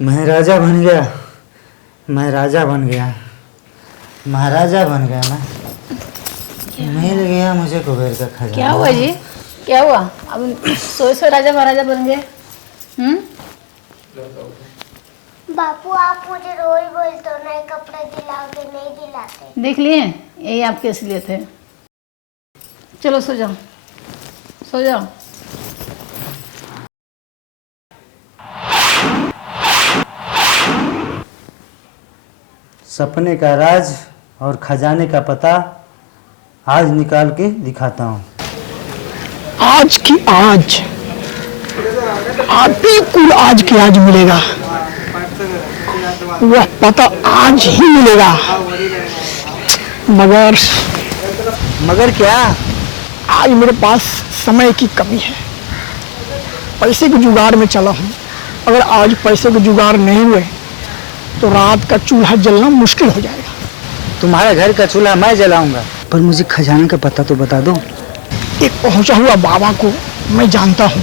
मैं राजा बन गया, मैं राजा बन गया, महाराजा बन गया मैं। मिल गया मुझे कुबेर का खजाना। क्या हुआ जी? क्या हुआ? अब सो राजा महाराजा बन गए? बापू आप मुझे रोज बोलते हो नए कपड़े दिलाओगे, नहीं दिलाते। देख लिए, यही आपके इसलिए थे। चलो सो जाओ, सो जाओ। सपने का राज और खजाने का पता आज निकाल के दिखाता हूँ। आज की आज, बिल्कुल आज की आज मिलेगा। वह पता आज ही मिलेगा। मगर क्या? आज मेरे पास समय की कमी है। पैसे के जुगाड़ में चला हूँ। अगर आज पैसे के जुगाड़ नहीं हुए तो रात का चूल्हा जलना मुश्किल हो जाएगा। तुम्हारा घर का चूल्हा मैं जलाऊंगा, पर मुझे खजाने का पता तो बता दो। एक पहुंचा हुआ बाबा को मैं जानता हूँ।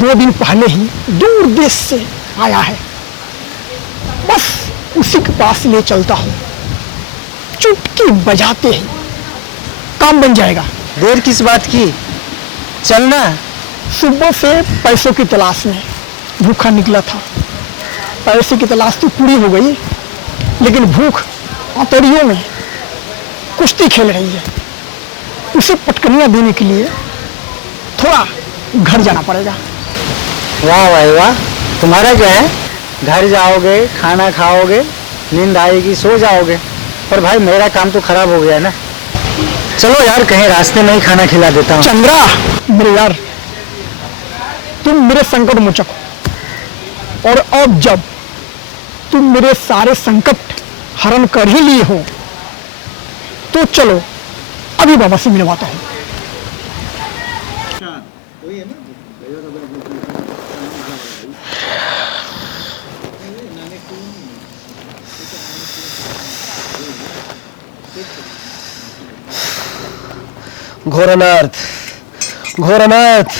2 दिन पहले ही दूर देश से आया है। बस उसी के पास ले चलता हूँ। चुटकी बजाते ही काम बन जाएगा। देर किस बात की, चलना। सुबह से पैसों की तलाश में भूखा निकला था। पैसे की तलाश तो पूरी हो गई, लेकिन भूख आंतड़ियों में कुश्ती खेल रही है। उसे पटकनियां देने के लिए थोड़ा घर जाना पड़ेगा। वाह भाई वाह, तुम्हारा क्या है? घर जाओगे, खाना खाओगे, नींद आएगी, सो जाओगे। पर भाई मेरा काम तो खराब हो गया ना। चलो यार, कहीं रास्ते में ही खाना खिला देता हूँ। चंद्रा मेरे यार, तुम मेरे संकट मोचक हो, और अब जब तुम मेरे सारे संकट हरण कर ही लिए हो तो चलो अभी बाबा से मिलवाता हूँ। घोर अनर्थ, घोर अनर्थ,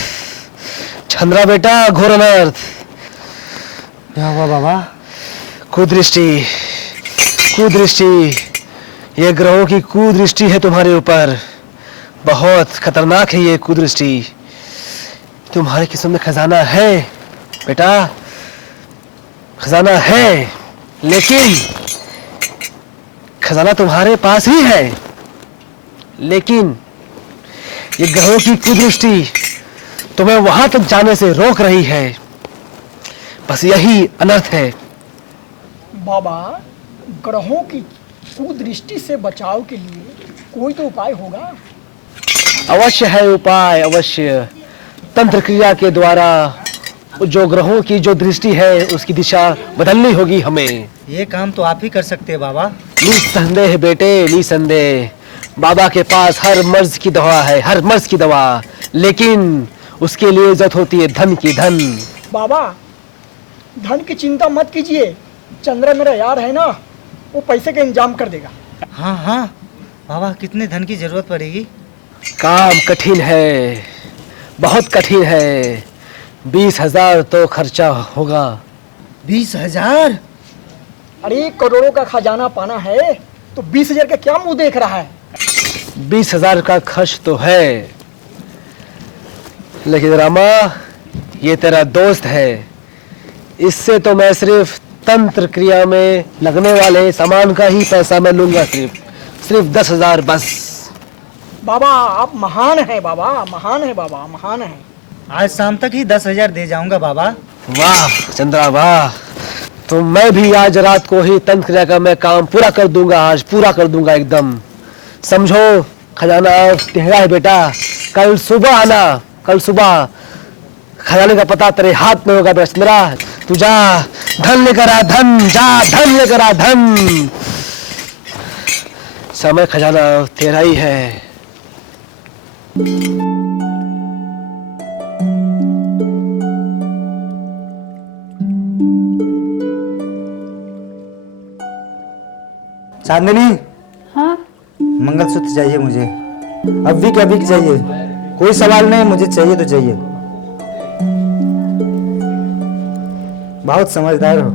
चंद्रा बेटा, घोर अनर्थ। क्या हुआ बाबा? कुदृष्टि, कुदृष्टि, ये ग्रहों की कुदृष्टि है तुम्हारे ऊपर। बहुत खतरनाक है ये कुदृष्टि। तुम्हारे किस्म में खजाना है बेटा, खजाना है, लेकिन खजाना तुम्हारे पास ही है, लेकिन ये ग्रहों की कुदृष्टि तुम्हें वहां तक जाने से रोक रही है। बस यही अनर्थ है। बाबा, ग्रहों की कुदृष्टि से बचाव के लिए कोई तो उपाय होगा? अवश्य है उपाय, अवश्य। तंत्र क्रिया के द्वारा जो ग्रहों की जो दृष्टि है उसकी दिशा बदलनी होगी हमें। ये काम तो आप ही कर सकते हैं बाबा। निसंदेह बेटे, निसंदेह। बाबा के पास हर मर्ज की दवा है, हर मर्ज की दवा, लेकिन उसके लिए जरूरत होती है धन की, धन। बाबा, धन की चिंता मत कीजिए। चंद्रा मेरा यार है ना, वो पैसे का इंतजाम कर देगा। हाँ हाँ बाबा, कितने धन की जरूरत पड़ेगी? काम कठिन है, बहुत कठिन है। 20,000 तो खर्चा होगा। 20,000? अरे करोड़ों का खजाना पाना है तो 20,000 का क्या मुंह देख रहा है? 20,000 का खर्च तो है, लेकिन रामा, ये तेरा दोस्त है। इससे तो मैं सिर्फ तंत्र क्रिया में लगने वाले सामान का ही पैसा मैं लूंगा, सिर्फ 10,000 बस। बाबा आप महान हैं बाबा, महान है बाबा, महान है। आज शाम तक ही 10,000 दे जाऊंगा बाबा। वाह चंद्रा वाह, तो मैं भी आज रात को ही तंत्र क्रिया का मैं काम पूरा कर दूंगा, आज पूरा कर दूंगा एकदम। समझो, खजाना तेरा है बेटा। कल सुबह आना, कल सुबह खजाने का पता तेरे हाथ में होगा बेटा चंद्रा। तू जा, धन लेकर आ, धन, जा धन लेकर आ, धन। समय खजाना तेरा ही है। चांदनी, हाँ, मंगलसूत्र चाहिए मुझे, अभी के अभी चाहिए। कोई सवाल नहीं, मुझे चाहिए तो चाहिए। बहुत समझदार हो।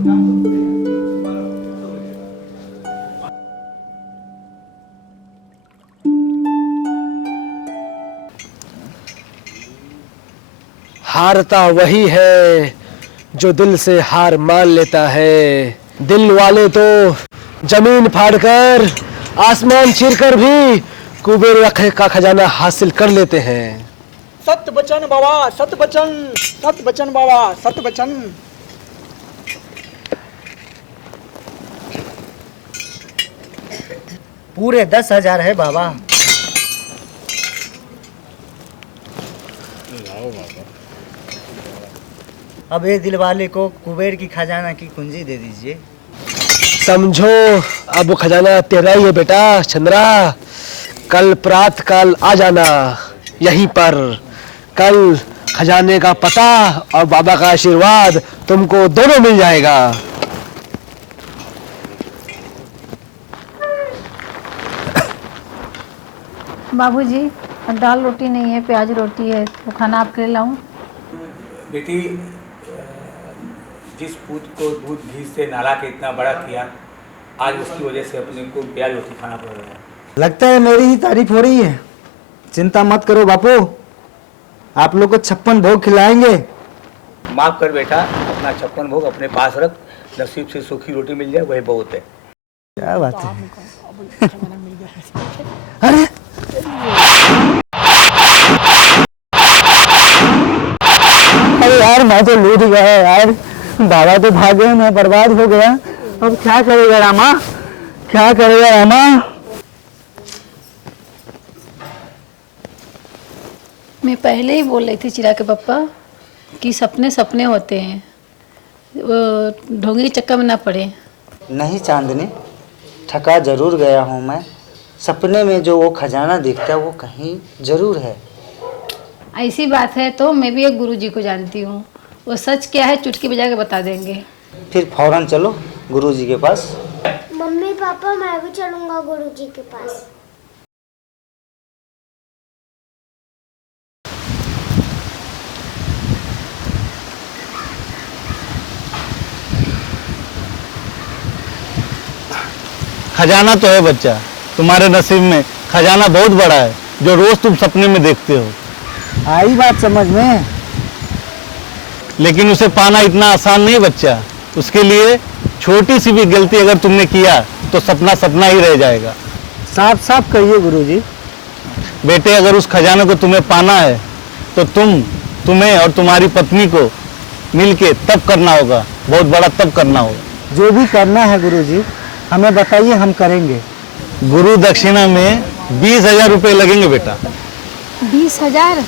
हारता वही है जो दिल से हार मान लेता है। दिल वाले तो जमीन फाड़कर आसमान चीरकर भी कुबेर का खजाना हासिल कर लेते हैं। सत्य बचन बाबा, सत्य बचन, सत्य बचन बाबा, सत्य बचन। पूरे 10,000 है बाबा। अब ये दिलवाले को कुबेर की खजाना की कुंजी दे दीजिए। समझो अब वो खजाना तेरा ही है बेटा चंद्रा। कल प्रात काल आ जाना यहीं पर। कल खजाने का पता और बाबा का आशीर्वाद तुमको दोनों मिल जाएगा। बाबूजी, दाल रोटी नहीं है, प्याज रोटी है, तो खाना आपके लिए लाऊं? बेटी, जिस पूत को दूध घी से नाला के इतना बड़ा किया, आज उसकी वजह से अपने को प्याज रोटी खाना पड़ रहा है। लगता है मेरी ही तारीफ हो रही है। चिंता मत करो बापू, आप लोग को 56 भोग खिलाएंगे। माफ कर बेटा, अपना 56 भोग अपने पास रख। नसीब से सूखी रोटी मिल जाए वही बहुत है। क्या बात है। अरे अरे यार, मैं तो लूट गया यार। बाबा तो भागे, मैं बर्बाद हो गया। अब क्या करेगा रामा, क्या करेगा रामा। मैं पहले ही बोल रही थी चिरा के पापा कि सपने सपने होते हैं, वो ढोंगी के चक्कर में ना पड़े। नहीं चांदनी, ठका जरूर गया हूँ मैं। सपने में जो वो खजाना दिखता है वो कहीं जरूर है। ऐसी बात है तो मैं भी एक गुरुजी को जानती हूँ, वो सच क्या है चुटकी बजा के बता देंगे। फिर फौरन चलो गुरुजी के पास। मम्मी पापा मैं भी चलूंगा गुरुजी के पास। खजाना तो है बच्चा, तुम्हारे नसीब में खजाना बहुत बड़ा है जो रोज तुम सपने में देखते हो। आई बात समझ में। लेकिन उसे पाना इतना आसान नहीं बच्चा। उसके लिए छोटी सी भी गलती अगर तुमने किया तो सपना सपना ही रह जाएगा। साफ साफ कहिए गुरुजी। बेटे, अगर उस खजाने को तुम्हें पाना है तो तुम्हें और तुम्हारी पत्नी को मिलके तब करना होगा, बहुत बड़ा तब करना होगा। जो भी करना है गुरुजी हमें बताइए, हम करेंगे। गुरु दक्षिणा में 20,000 रुपये लगेंगे बेटा। 20,000?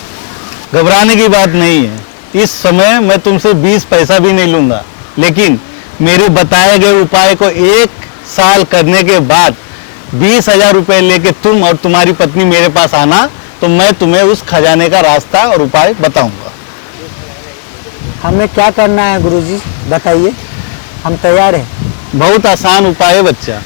घबराने की बात नहीं है। इस समय मैं तुमसे 20 पैसा भी नहीं लूंगा, लेकिन मेरे बताए गए उपाय को 1 साल करने के बाद 20,000 रुपये लेके तुम और तुम्हारी पत्नी मेरे पास आना, तो मैं तुम्हें उस खजाने का रास्ता और उपाय बताऊंगा। हमें क्या करना है गुरुजी बताइए, हम तैयार हैं। बहुत आसान उपाय है बच्चा,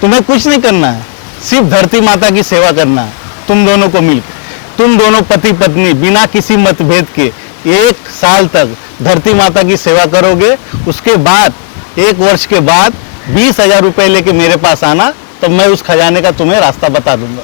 तुम्हें कुछ नहीं करना है, सिर्फ धरती माता की सेवा करना है। तुम दोनों को मिलकर, तुम दोनों पति पत्नी बिना किसी मतभेद के 1 साल तक धरती माता की सेवा करोगे। उसके बाद 1 वर्ष के बाद 20,000 रुपये लेके मेरे पास आना, तो मैं उस खजाने का तुम्हें रास्ता बता दूंगा।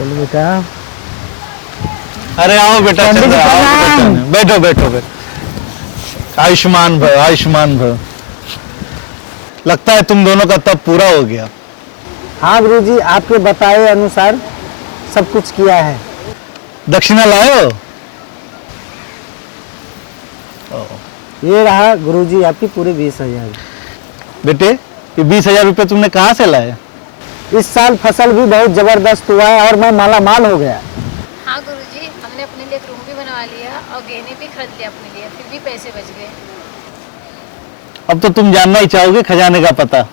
चलो बेटा। अरे आओ बेटा, पंडित चलो, जी, आओ प्रणाम। बेटा, बैठो बैठो बैठो। आयुष्मान भव, आयुष्मान भव। लगता है तुम दोनों का तब पूरा हो गया। हाँ गुरुजी, आपके बताए अनुसार सब कुछ किया है। दक्षिणा लाए हो? ये रहा गुरुजी आपकी पूरे 20,000। बेटे, ये 20,000 रुपये तुमने कहाँ से लाए? इस साल फसल भी बहुत जबरदस्त हुआ है और मैं माला माल हो गया। हाँ गुरुजी, हमने अपने लिए एक रूम भी बनवा लिया और गहने भी खरीद लिया अपने लिए, फिर भी पैसे बच गए। अब तो तुम जानना ही चाहोगे खजाने का पता।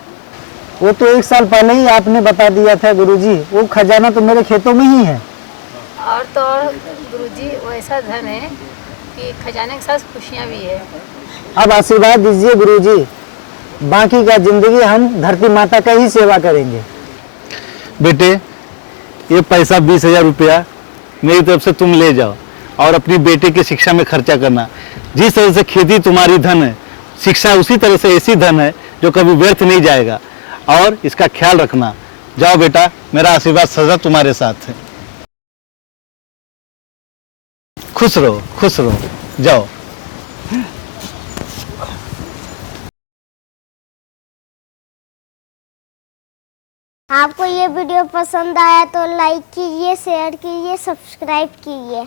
वो तो 1 साल पहले ही आपने बता दिया था गुरुजी। वो खजाना तो मेरे खेतों में ही है। और तो और गुरुजी, वो ऐसा धन है कि खजाने के साथ खुशियाँ भी है। अब आशीर्वाद दीजिए गुरुजी, बाकी का जिंदगी हम धरती माता का ही सेवा करेंगे। बेटे, ये पैसा 20,000 रुपया मेरी तरफ से तुम ले जाओ और अपनी बेटे की शिक्षा में खर्चा करना। जिस तरह से खेती तुम्हारी धन है, शिक्षा उसी तरह से ऐसी धन है जो कभी व्यर्थ नहीं जाएगा, और इसका ख्याल रखना। जाओ बेटा, मेरा आशीर्वाद सदा तुम्हारे साथ है। खुश रहो, खुश रहो, जाओ। आपको ये वीडियो पसंद आया तो लाइक कीजिए, शेयर कीजिए, सब्सक्राइब कीजिए।